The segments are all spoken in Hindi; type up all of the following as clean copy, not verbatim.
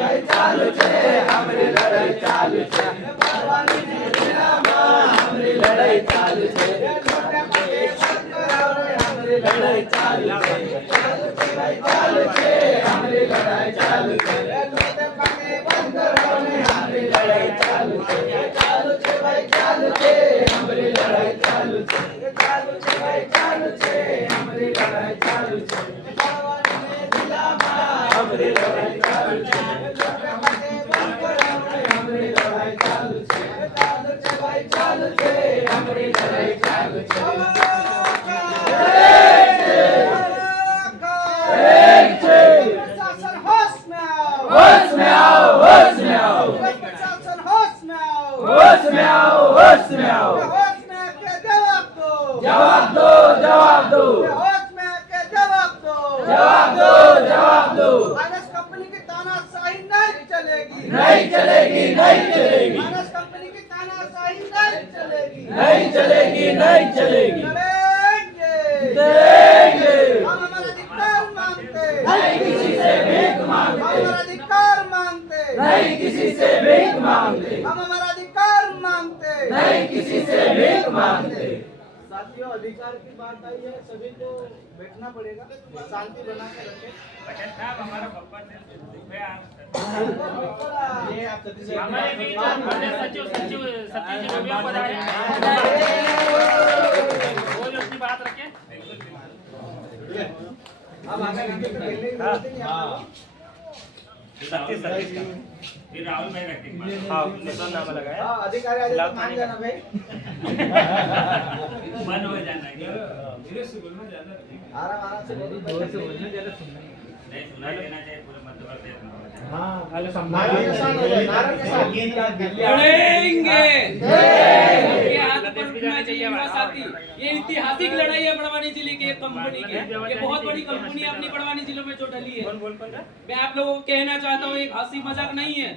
ભાઈ ચાલુ છે અમારી લડાઈ ચાલુ છે પરવાનીજી જિલ્લામાં અમારી લડાઈ ચાલુ છે લોટે પગે બંધ કરાવને અમારી લડાઈ ચાલુ છે ભાઈ ચાલુ છે અમારી લડાઈ ચાલુ છે લોટે પગે બંધ કરાવને અમારી લડાઈ ચાલુ છે ભાઈ ચાલુ છે અમારી લડાઈ ચાલુ છે ભાઈ ચાલુ છે અમારી લડાઈ ચાલુ છે પરવાનીજી જિલ્લામાં અમારી લડાઈ ચાલુ છે લોટે પગે બંધ કરાવને અમારી લડાઈ ચાલુ છે ભાઈ ચાલુ છે અમારી લડાઈ ચાલુ છે प्रशासन होश में आओ होश में आओ होश में आओ प्रशासन होश में आओ होश में आओ होश में आओ होश में आके जवाब दो जवाब दो जवाब दो होश में आके जवाब दो जवाब दो जवाब दो माइनस कंपनी की तानाशाही नहीं चलेगी नहीं चलेगी नहीं चलेगी माइनस कंपनी की तानाशाही नहीं चलेगी नहीं चलेगी नहीं चलेगी देंगे हम हमारा अधिकार मांगते नहीं किसी से भीख मांगते हम हमारा अधिकार मांगते नहीं किसी से भीख मांगते हम हमारा अधिकार मांगते नहीं किसी से भीख मांगते साथियों अधिकार की बात आई है सभी को बैठना पड़ेगा शांति बना के रखें हमारा बब्बर ने ये आप हमारे भी सचिव रवि पधारे वो जो अपनी बात रखें अब आगे फिर राहुल भाई रखेंगे हाँ निशान नाम लगाया हाँ अधिकारी आज मान जाना भाई मन हो जाना धीरे से बोलना ज्यादा आराम आराम से बोलो जोर से बोलना ज्यादा सुनना नहीं सुनाई देना चाहिए पूरे मध्य प्रदेश में हाँ हेलो लड़ेंगे ये हाथ पर उठना चाहिए हमारा साथी ये ऐतिहासिक लड़ाई है बड़वानी जिले की एक कंपनी की ये बहुत बड़ी कंपनी अपनी बड़वानी जिले में जो डली है मैं आप लोगों को कहना चाहता हूँ एक हंसी मजाक नहीं है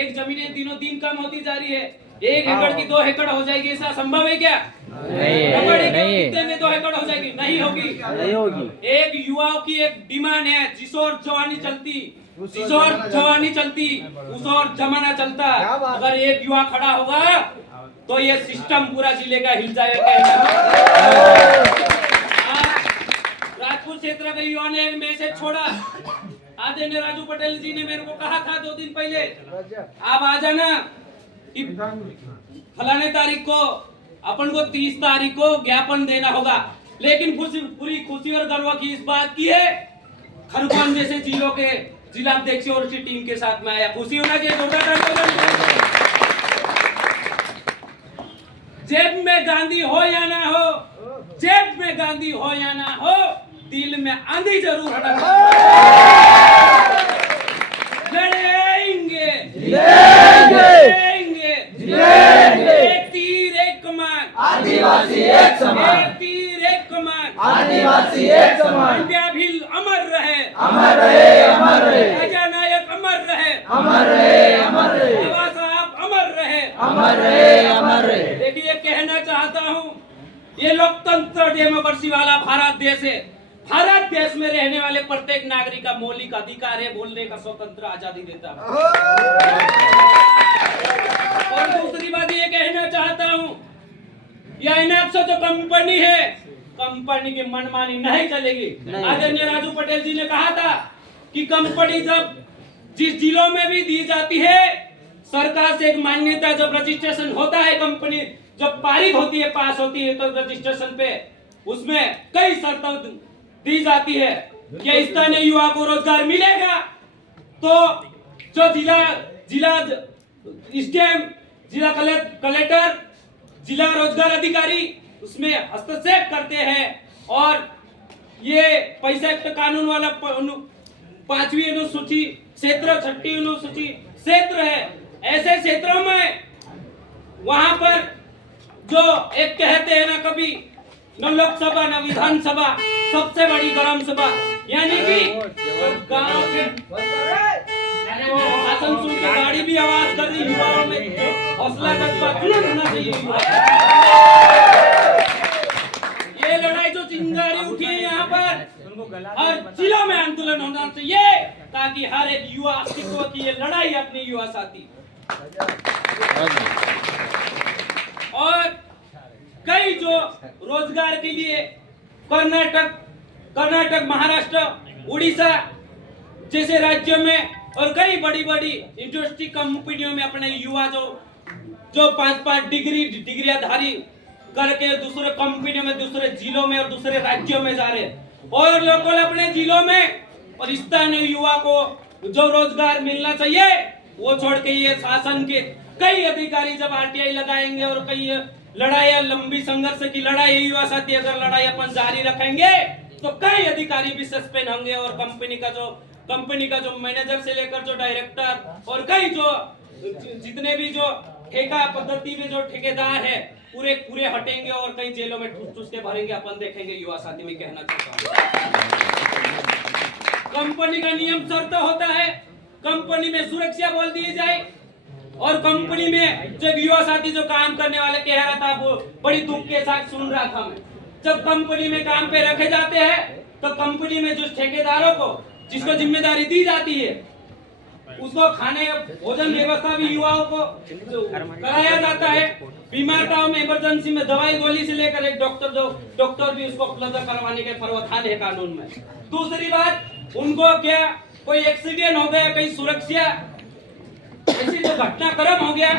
एक जमीनें दिनों दिन कम होती जा रही है 1 एकड़ की 2 एकड़ हो जाएगी ऐसा संभव है क्या नहीं 2 एकड़ हो जाएगी नहीं होगी एक युवाओं की एक डिमांड है जिस और जवानी चलती जिस और जवानी चलती उस और जमाना चलता अगर एक युवा खड़ा होगा तो ये सिस्टम पूरा जिले का हिल जाएगा राजपुर क्षेत्र के युवा ने एक मैसेज छोड़ा आदरणीय राजू पटेल जी ने मेरे को कहा था 2 दिन पहले आप आ जाना फलाने तारीख को अपन को 30 तारीख को ज्ञापन देना होगा लेकिन पूरी खुशी और गर्व की इस बात की है खरगोन जैसे जिलों के जिला अध्यक्ष और उसकी टीम के साथ में आया खुशी होना चाहिए जोरदार जेब में गांधी हो या ना हो जेब में गांधी हो या ना हो दिल में आंधी जरूर लड़ेंगे लड़ेंगे एक तीर एक कमान आदिवासी एक समान एक तीर एक कमान आदिवासी एक समान इंडिया भी अमर रहे अमर रहे अमर रहे राजा नायक अमर रहे अमर रहे अमर रहे बाबा साहब अमर रहे अमर रहे अमर रहे देखिए कहना चाहता हूँ ये लोकतंत्र डेमोक्रेसी वाला भारत देश है भारत देश में रहने वाले प्रत्येक नागरिक का मौलिक अधिकार है बोलने का स्वतंत्र आजादी देता है और दूसरी बात ये कहना चाहता हूँ ये इनएक्स जो कंपनी है कंपनी की मनमानी नहीं चलेगी आदरणीय राजू पटेल जी ने कहा था कि कंपनी जब जिस जिलों में भी दी जाती है सरकार से एक मान्यता जब रजिस्ट्रेशन होता है कंपनी जब पारित होती है पास होती है तो रजिस्ट्रेशन पे उसमें कई शर्तें दी जाती है कि स्थानीय युवा को रोजगार मिलेगा तो जो जिला एसडीएम जिला कलेक्टर जिला रोजगार अधिकारी उसमें हस्तक्षेप करते हैं और ये पैसा कानून वाला 5वीं अनुसूची क्षेत्र 6वीं अनुसूची क्षेत्र है ऐसे क्षेत्रों में वहां पर जो एक कहते हैं ना कभी न लोकसभा न विधानसभा सबसे बड़ी ग्राम सभा यानी कि गांव के भाषण सुन के गाड़ी भी आवाज कर रही युवाओं में हौसला जज्बा तुरंत होना चाहिए ये लड़ाई जो चिंगारी उठी है यहाँ पर हर जिलों में आंदोलन होना चाहिए ताकि हर एक युवा अस्तित्व की ये लड़ाई अपनी युवा साथी। और कई जो रोजगार के लिए कर्नाटक, महाराष्ट्र, उड़ीसा जैसे राज्यों में और कई बड़ी इंडस्ट्री कंपनियों में अपने युवा जो 5-5 डिग्रियाधारी करके दूसरे कंपनियों में, दूसरे जिलों में और दूसरे राज्यों में जा रहे, और लोकल अपने जिलों में, और स्थानीय युवा को जो रोजगार मिलना चाहिए वो छोड़ के ये शासन के कई अधिकारी जब आरटीआई लगाएंगे और कई लड़ाई, लंबी संघर्ष की लड़ाई, युवा साथी अगर लड़ाई अपन जारी रखेंगे तो कई अधिकारी भी सस्पेंड होंगे, और कंपनी का जो मैनेजर से लेकर जो डायरेक्टर और कई जो जितने भी जो ठेका पद्धति में जो ठेकेदार है पूरे हटेंगे और कई जेलों में ठूस के भरेंगे। अपन देखेंगे युवा साथी में कहना चाहता हूँ, कंपनी का नियम शर्त होता है, कंपनी में सुरक्षा बोल दी जाए, और कंपनी में जब युवा साथी जो काम करने वाले कह रहा था वो बड़ी दुख के साथ सुन रहा था मैं, जब कंपनी में काम पे रखे जाते हैं तो कंपनी में जो ठेकेदारों को जिसको जिम्मेदारी दी जाती है उसको खाने भोजन व्यवस्था भी युवाओं को कराया जाता है। बीमारताओं में इमरजेंसी में दवाई गोली से लेकर एक डॉक्टर भी उसको उपलब्ध करवाने के प्रावधान है कानून में। दूसरी बात, उनको क्या कोई एक्सीडेंट हो गया, कहीं सुरक्षा ऐसी जो घटनाक्रम हो गया,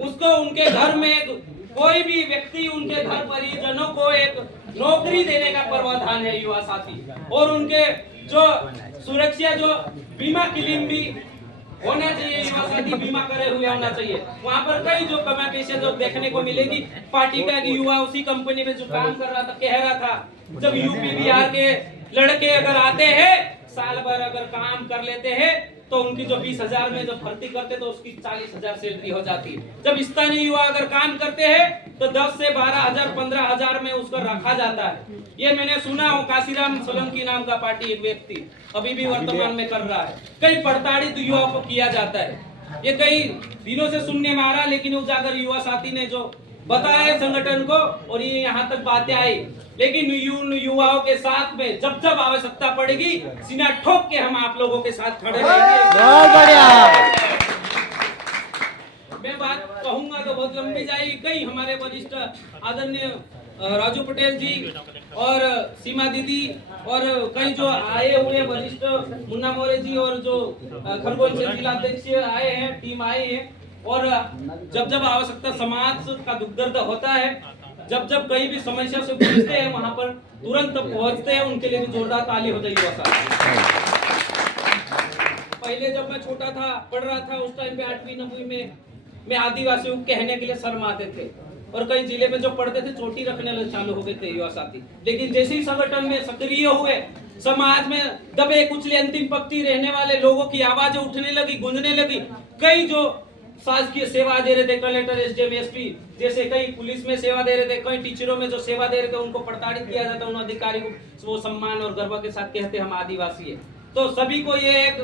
उसको उनके घर में कोई भी व्यक्ति उनके घर परिजनों को एक नौकरी देने का प्रावधान है युवा साथी, और उनके जो सुरक्षा जो बीमा क्लेम भी होना चाहिए, युवा साथी बीमा करे हुए होना चाहिए। वहाँ पर कई जो कमेटी जो देखने को मिलेगी, पार्टी का युवा उसी कंपनी में जो काम कर रहा था कह रहा था, जब यूपी बिहार के लड़के अगर आते हैं साल भर अगर काम कर लेते हैं तो उनकी जो 20,000 में जो भर्ती करते तो उसकी 40,000 सैलरी हो जाती है। जब स्थानीय युवा अगर काम करते हैं तो 10 से 12,000 15,000 में उसको रखा जाता है। ये मैंने सुना हो, काशीराम सोलंकी नाम का पार्टी एक व्यक्ति अभी भी वर्तमान में कर रहा है। कई प्रताड़ित युवाओं को किया जाता है। ये कई दिनों से सुनने में आ रहा, लेकिन उजागर युवा साथी ने जो बताया संगठन को और ये यहाँ तक बातें आई, लेकिन युवाओं के साथ में जब जब आवश्यकता पड़ेगी सीना ठोक के हम आप लोगों के साथ खड़े रहेंगे। बहुत बढ़िया। मैं बात कहूंगा तो बहुत लंबी जाएगी। कई हमारे वरिष्ठ आदरणीय राजू पटेल जी और सीमा दीदी और कई जो आए हुए वरिष्ठ मुन्ना मौर्य जी और जो खरगोन से जिला अध्यक्ष आए हैं, टीम आई है, और जब जब आवश्यकता समाज का दुख दर्द होता है, जब जब कहीं भी समस्या से गुजरते हैं वहां पर तुरंत पहुंचते हैं, उनके लिए भी जोरदार ताली हो जाएगी। पहले जब मैं छोटा था, पढ़ रहा था, उस टाइम पे 8वीं 9वीं में मैं आदिवासियों कहने के लिए शर्माते थे, और कई जिले में जो पढ़ते थे चोटी रखने चालू हो गए थे युवा साथी। लेकिन जैसे ही संगठन में सक्रिय हुए, समाज में दबे कुचले अंतिम पंक्ति रहने वाले लोगों की आवाजें उठने लगी, गूंजने लगी। कई जो शासकीय सेवा दे रहे थे, कलेक्टर, एसडीएम, एसपी जैसे, कई पुलिस में सेवा दे रहे थे, कई टीचरों में जो सेवा दे रहे थे उनको प्रताड़ित किया जाता, उन अधिकारी को वो सम्मान और गर्व के साथ कहते हम आदिवासी है। तो सभी को ये एक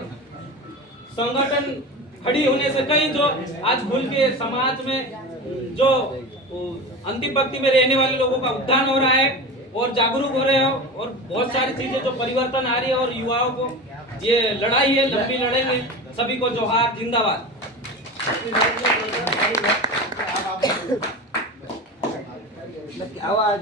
संगठन खड़ी होने से कई जो आज खुल के समाज में जो अंतिम पंक्ति में रहने वाले लोगों का उत्थान हो रहा है और जागरूक हो रहे हो, और बहुत सारी चीजें जो परिवर्तन आ रही है, और युवाओं को ये लड़ाई है, लंबी लड़ेंगे। सभी को जोहार, जिंदाबाद। आवाज